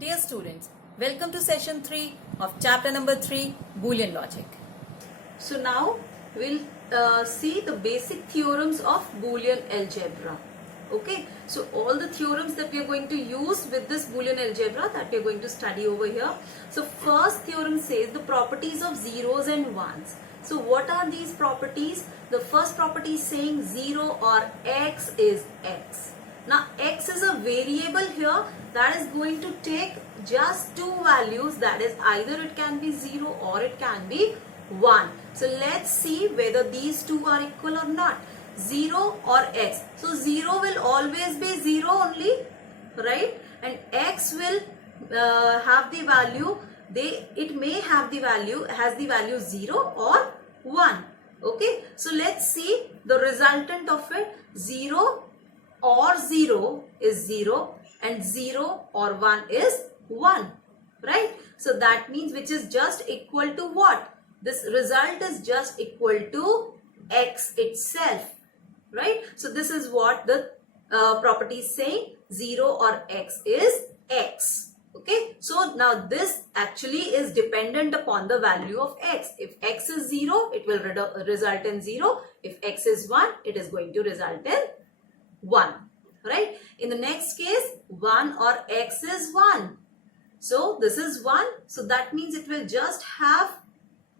Dear students, welcome to session 3 of chapter number 3, Boolean logic. So now we'll see the basic theorems of Boolean algebra. Okay, so all the theorems that we are going to use with this Boolean algebra that we are going to study over here. So first theorem says the properties of zeros and ones. So what are these properties? The first property is saying 0 or x is x. Now x is a variable here that is going to take just two values, that is either it can be 0 or it can be 1. So let's see whether these two are equal or not. 0 or x. So 0 will always be 0 only, right? And x will have the value, it may have the value, has the value 0 or 1. Okay, so let's see the resultant of it. 0 or 0 is 0 and 0 or 1 is 1, right? So that means which is just equal to what? This result is just equal to x itself, right? So this is what the property is saying, 0 or x is x. Okay, so now this actually is dependent upon the value of x. If x is 0, it will result in 0. If x is 1, it is going to result in 1, right? In the next case, 1 or x is 1. So this is 1. So that means it will just have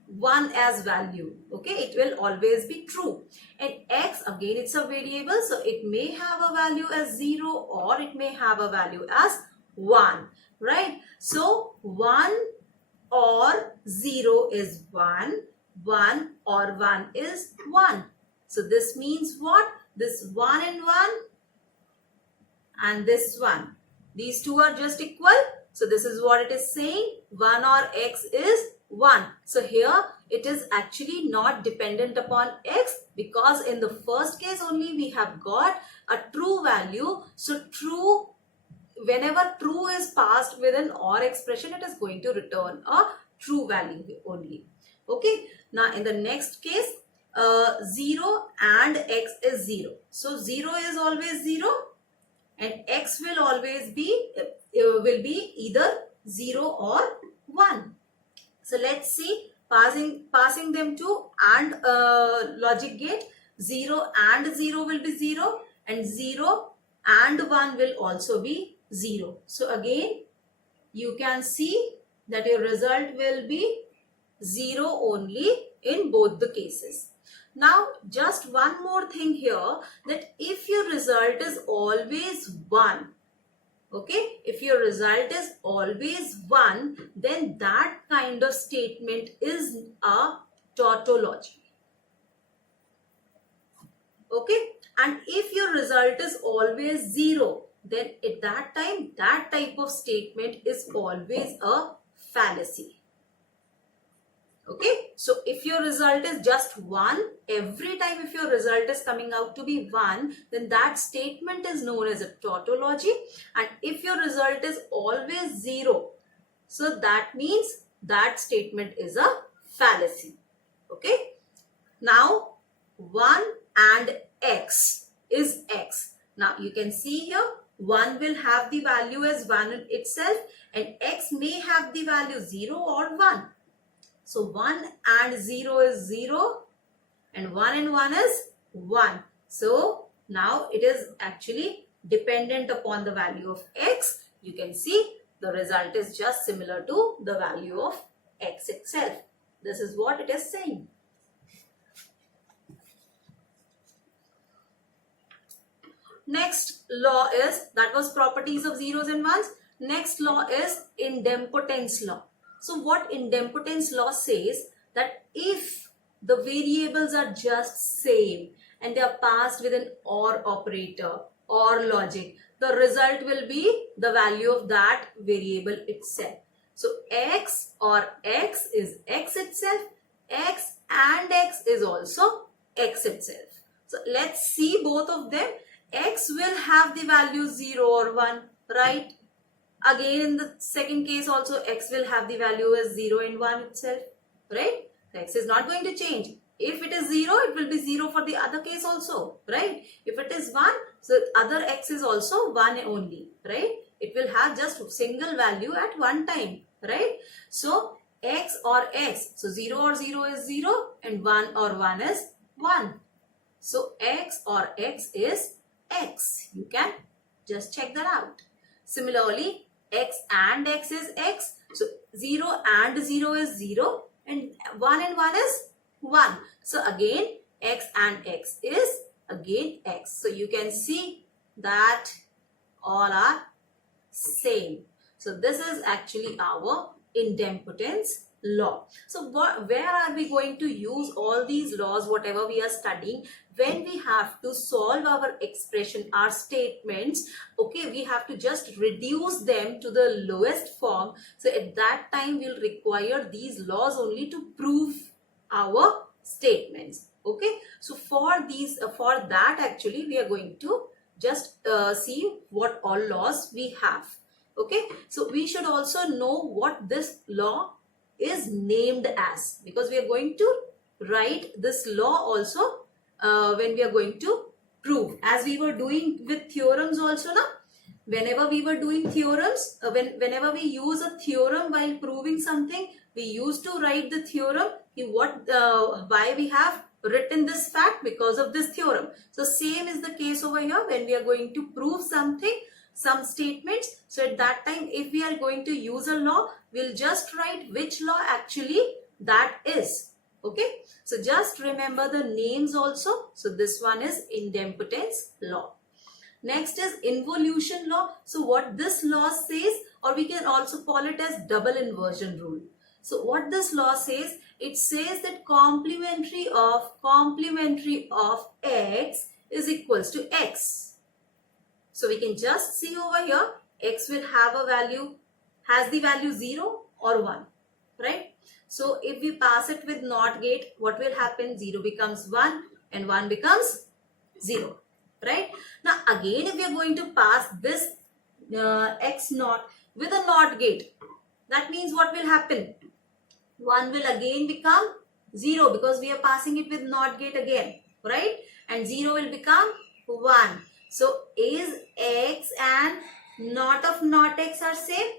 1 as value. Okay, it will always be true. And x, again, it's a variable. So it may have a value as 0 or it may have a value as 1, right? So 1 or 0 is 1. 1 or 1 is 1. So this means what? This 1 and 1 and this one. These two are just equal. So this is what it is saying. 1 or x is 1. So here it is actually not dependent upon x, because in the first case only we have got a true value. So true, whenever true is passed with an OR expression, it is going to return a true value only. Okay. Now in the next case, 0 and x is 0. So 0 is always 0 and x will always be either 0 or 1. So let's see, passing them to AND logic gate. 0 and 0 will be 0 and 0 and 1 will also be 0. So again you can see that your result will be 0 only in both the cases. Now just one more thing here, that if your result is always 1, okay, if your result is always 1, then that kind of statement is a tautology. Okay, and if your result is always 0, then at that time that type of statement is always a fallacy. Okay, so if your result is just 1, every time if your result is coming out to be 1, then that statement is known as a tautology. And if your result is always 0, so that means that statement is a fallacy. Okay, now 1 and x is x. Now you can see here, 1 will have the value as 1 itself and x may have the value 0 or 1. So 1 and 0 is 0 and 1 and 1 is 1. So now it is actually dependent upon the value of x. You can see the result is just similar to the value of x itself. This is what it is saying. Next law is, that was properties of zeros and ones. Next law is idempotence law. So what idempotence law says, that if the variables are just same and they are passed with an OR operator or logic, the result will be the value of that variable itself. So x or x is x itself, x and x is also x itself. So let's see both of them. X will have the value 0 or 1, right? Again in the second case also x will have the value as 0 and 1 itself, right? X is not going to change. If it is 0, it will be 0 for the other case also, right? If it is 1, so other x is also 1 only, right? It will have just single value at one time, right? So x or x, so 0 or 0 is 0 and 1 or 1 is 1. So x or x is x. You can just check that out. Similarly, x and x is x. So 0 and 0 is 0 and 1 is 1. So again x and x is again x. So you can see that all are same. So this is actually our idempotence law. So where are we going to use all these laws, whatever we are studying, when we have to solve our expression, our statements? Okay, we have to just reduce them to the lowest form. So at that time we'll require these laws only to prove our statements. Okay, so for that actually we are going to just see what all laws we have. Okay, so we should also know what this law is named as, because we are going to write this law also when we are going to prove, as we were doing with theorems also. Now whenever we were doing theorems, whenever we use a theorem while proving something, we used to write the theorem, why we have written this fact, because of this theorem. So same is the case over here when we are going to prove something, some statements. So at that time, if we are going to use a law, we'll just write which law actually that is. Okay, so just remember the names also. So this one is idempotence law. Next is involution law. So what this law says, or we can also call it as double inversion rule. So what this law says, it says that complementary of x is equals to x. So we can just see over here, x will have a value, has the value 0 or 1, right? So if we pass it with NOT gate, what will happen? 0 becomes 1 and 1 becomes 0, right? Now again, if we are going to pass this x naught with a NOT gate, that means what will happen? 1 will again become 0 because we are passing it with NOT gate again, right? And 0 will become 1. So is x and not of not x are same?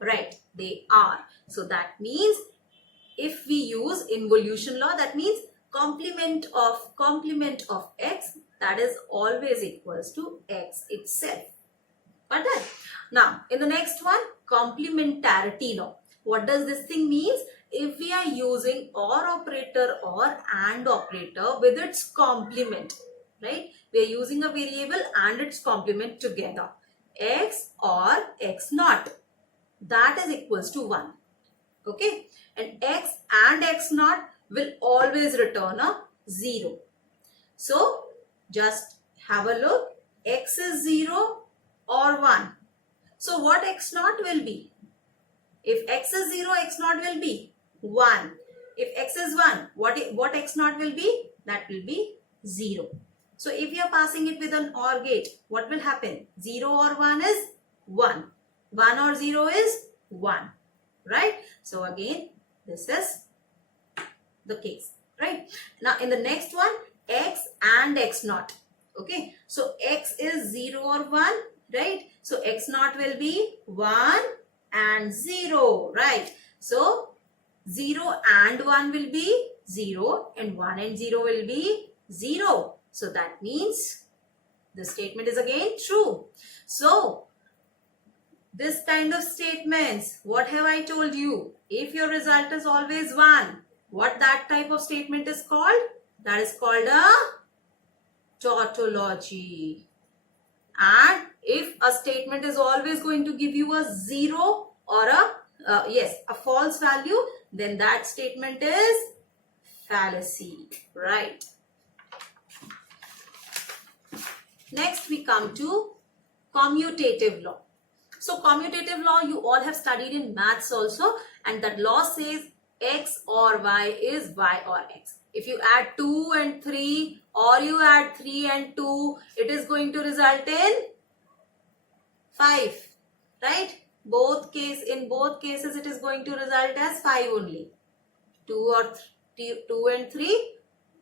Right, they are. So that means if we use involution law, that means complement of x, that is always equals to x itself. Got that? Now in the next one, complementarity law. What does this thing means? If we are using OR operator or AND operator with its complement, right? We are using a variable and its complement together, x or x naught, that is equals to 1. Okay, and x and x naught will always return a 0. So just have a look, x is 0 or 1. So what x naught will be? If x is 0, x naught will be 1. If x is 1, what x naught will be? That will be 0. So if you are passing it with an OR gate, what will happen? 0 or 1 is 1. 1 or 0 is 1. Right? So again, this is the case. Right? Now in the next one, x and x naught. Okay. So x is 0 or 1. Right? So x naught will be 1 and 0. Right? So 0 and 1 will be 0 and 1 and 0 will be 0. So that means this statement is again true. So this kind of statements, what have I told you? If your result is always 1, what that type of statement is called? That is called a tautology. And if a statement is always going to give you a 0 or a false value, then that statement is fallacy, right? Next we come to commutative law. So commutative law you all have studied in maths also, and that law says x or y is y or x. If you add 2 and 3 or you add 3 and 2, it is going to result in 5, right? In both cases it is going to result as 5 only. 2 and 3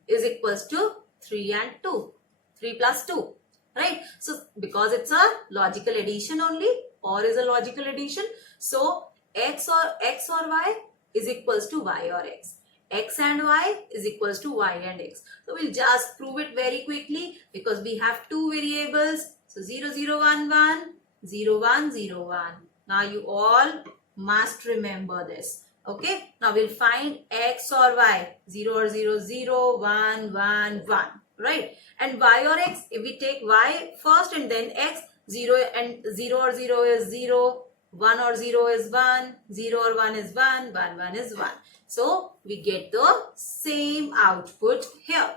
is equals to 3 and 2. 3 plus 2. Right? So because it's a logical addition only, or is a logical addition. So x or y is equals to y or x. X and y is equals to y and x. So we'll just prove it very quickly because we have two variables. So 0, 0, 1, 1, 0, 1, 0, 1. Now you all must remember this. Okay. Now we'll find x or y. 0 or 0, 0, 1, 1, 1. Right. And y or x, if we take y first and then x, 0 and 0 or 0 is 0. 1 or 0 is 1. 0 or 1 is 1. 1, 1 is 1. So we get the same output here.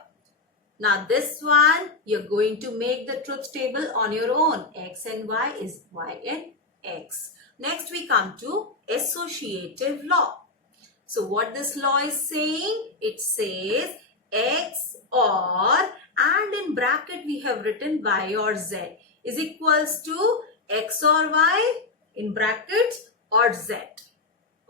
Now this one, you're going to make the truth table on your own. X and y is y and x. Next we come to associative law. So what this law is saying? It says x or, and in bracket we have written y or z is equals to x or y in brackets or z.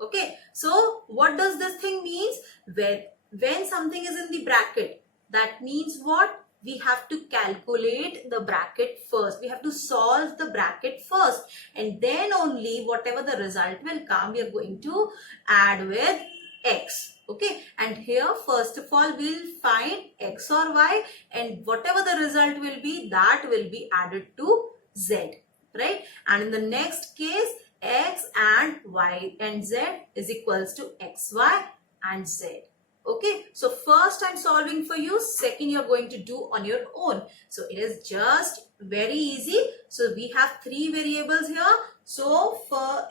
Okay, so what does this thing means? When something is in the bracket, that means what? We have to calculate the bracket first. We have to solve the bracket first, and then only whatever the result will come, we are going to add with x. Okay, and here first of all we'll find x or y, and whatever the result will be, that will be added to z. Right? And in the next case, x and y and z is equals to xy and z. Okay, so first I'm solving for you, second you're going to do on your own. So it is just very easy. So we have three variables here. So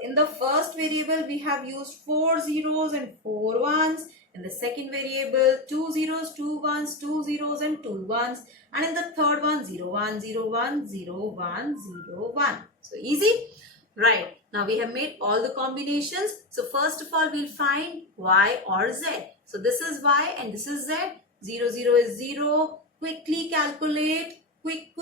in the first variable we have used 4 zeros and 4 ones. In the second variable 2 zeros, 2 ones, 2 zeros and 2 ones. And in the third one 0, 1, 0, 1, 0, 1, 0, 1. So easy. Right. Now we have made all the combinations. So first of all we'll find y or z. So this is y and this is z. 0, 0 is 0. Quickly calculate. Quick.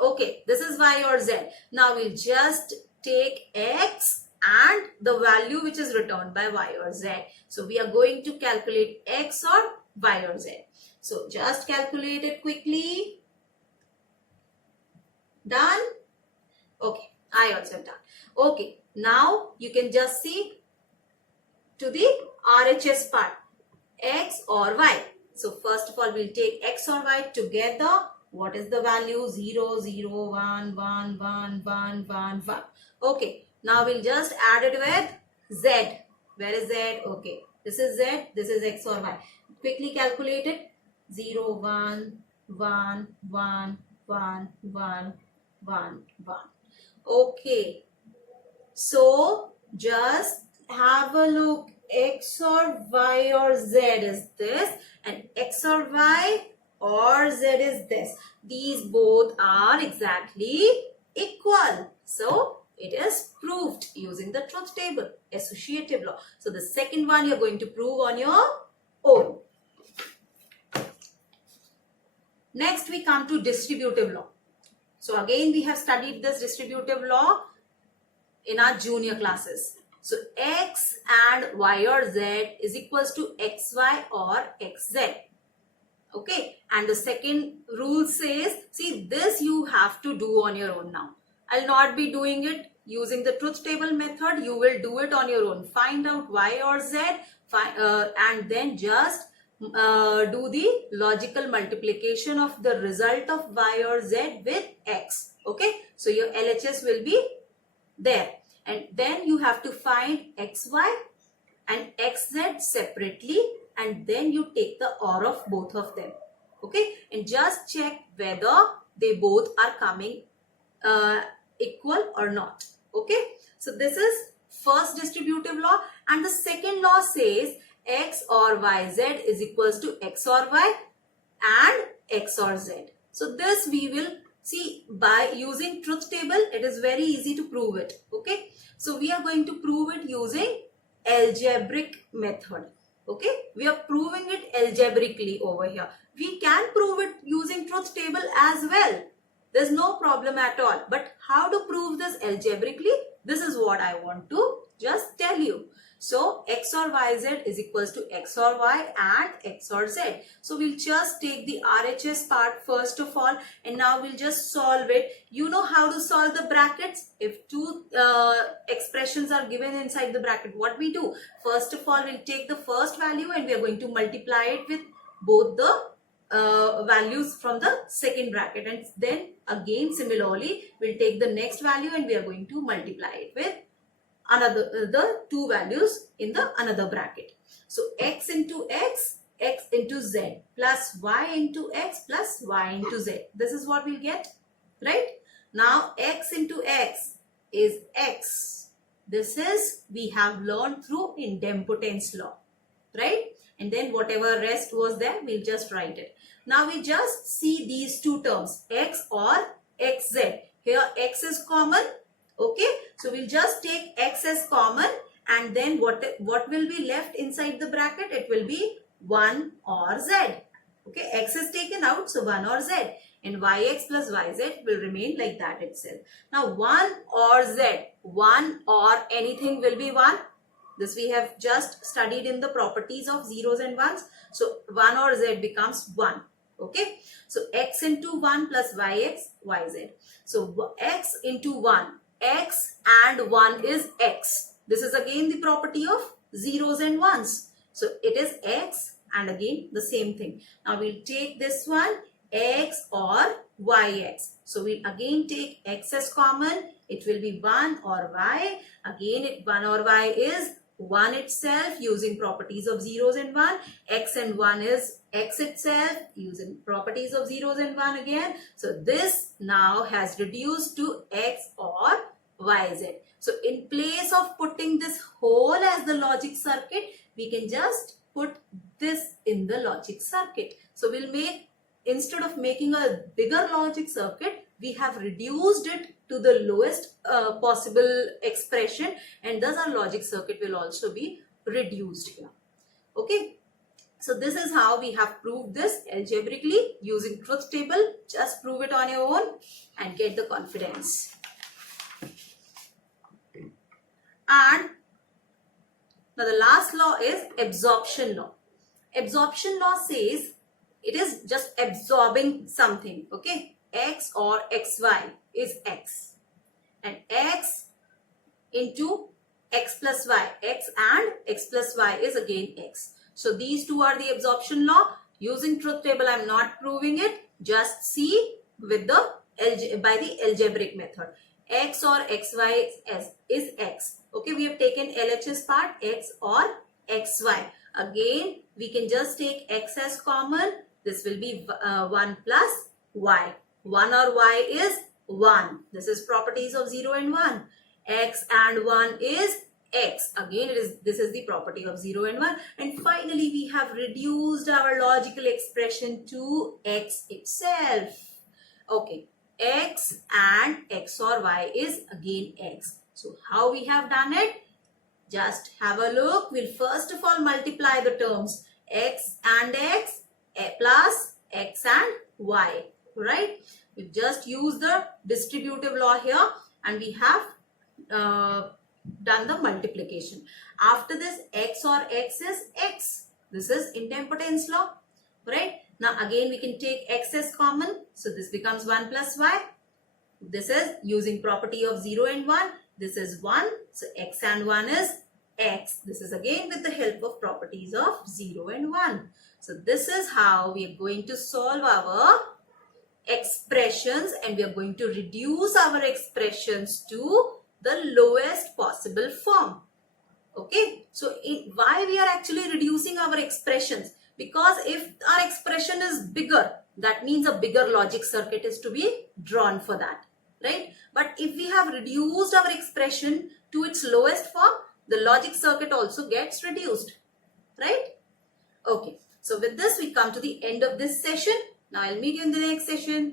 Okay, this is y or z. Now we'll just take x and the value which is returned by y or z. So we are going to calculate x or y or z. So just calculate it quickly. Done? Okay, I also done. Okay, now you can just see to the RHS part, x or y. So first of all, we'll take x or y together. What is the value? 0, 0, 1, 1, 1, 1, 1, 1. Okay, now we'll just add it with z. Where is z? Okay, this is z, this is x or y. Quickly calculate it. 0, 1, 1, 1, 1, 1, 1, 1. Okay, so just have a look. X or y or z is this, and x or y or z is this. These both are exactly equal. So it is proved using the truth table, associative law. So the second one you're going to prove on your own. Next we come to distributive law. So again we have studied this distributive law in our junior classes. So x and y or z is equals to xy or xz. Okay, and the second rule says, see, this you have to do on your own now. I'll not be doing it using the truth table method. You will do it on your own. Find out y or z and then just do the logical multiplication of the result of y or z with x. Okay, so your LHS will be there. And then you have to find xy and xz separately, and then you take the OR of both of them. Okay, and just check whether they both are coming equal or not. Okay, so this is first distributive law, and the second law says x or yz is equals to x or y and x or z. So this we will see by using truth table. It is very easy to prove it. Okay, so we are going to prove it using algebraic method. Okay, we are proving it algebraically over here. We can prove it using truth table as well. There's no problem at all. But how to prove this algebraically? This is what I want to just tell you. So x or yz is equals to x or y and x or z. So we'll just take the RHS part first of all, and now we'll just solve it. You know how to solve the brackets. If two expressions are given inside the bracket, what we do? First of all, we'll take the first value and we are going to multiply it with both the values from the second bracket, and then again similarly we'll take the next value and we are going to multiply it with the two values in the another bracket. So x into x, x into z plus y into x plus y into z. This is what we'll get, right? Now x into x is x. This is we have learned through idempotence law, right? And then whatever rest was there, we'll just write it. Now we just see these two terms, x or xz. Here x is common. Okay, so we'll just take x as common, and then what will be left inside the bracket? It will be 1 or z. Okay, x is taken out, so 1 or z, and yx plus yz will remain like that itself. Now 1 or z, 1 or anything will be 1. This we have just studied in the properties of zeros and ones. So 1 or z becomes 1. Okay, so x into 1 plus yx, yz. So x into 1, x and 1 is x. This is again the property of zeros and ones. So it is x and again the same thing. Now we'll take this one, x or yx. So we'll again take x as common. It will be 1 or y. Again 1 or y is 1 itself using properties of zeros and 1. X and 1 is x itself using properties of zeros and 1 again. So this now has reduced to x or yz. So in place of putting this whole as the logic circuit, we can just put this in the logic circuit. So we'll make, instead of making a bigger logic circuit, we have reduced it to the lowest possible expression, and thus our logic circuit will also be reduced here. Okay, so this is how we have proved this algebraically using truth table. Just prove it on your own and get the confidence. And now the last law is absorption law. Absorption law says it is just absorbing something. Okay, x or xy is x, and x into x plus y, x and x plus y is again x. So these two are the absorption law. Using truth table, I am not proving it. Just see with the by the algebraic method. X or xy is x. Okay, we have taken LHS part, x or xy. Again, we can just take x as common. This will be 1 plus y. 1 or y is 1. This is properties of 0 and 1. X and 1 is x. Again, this is the property of 0 and 1. And finally, we have reduced our logical expression to x itself. Okay, x and x or y is again x. So how we have done it? Just have a look. We'll first of all multiply the terms x and x plus x and y. Right? We just use the distributive law here, and we have done the multiplication. After this, x or x is x. This is idempotence law. Right? Now again we can take x as common. So this becomes 1 plus y. This is using property of 0 and 1. This is 1. So x and 1 is x. This is again with the help of properties of 0 and 1. So this is how we are going to solve our expressions, and we are going to reduce our expressions to the lowest possible form. Okay. So why we are actually reducing our expressions? Because if our expression is bigger, that means a bigger logic circuit is to be drawn for that. Right? But if we have reduced our expression to its lowest form, the logic circuit also gets reduced. Right? Okay. So with this, we come to the end of this session. Now I'll meet you in the next session.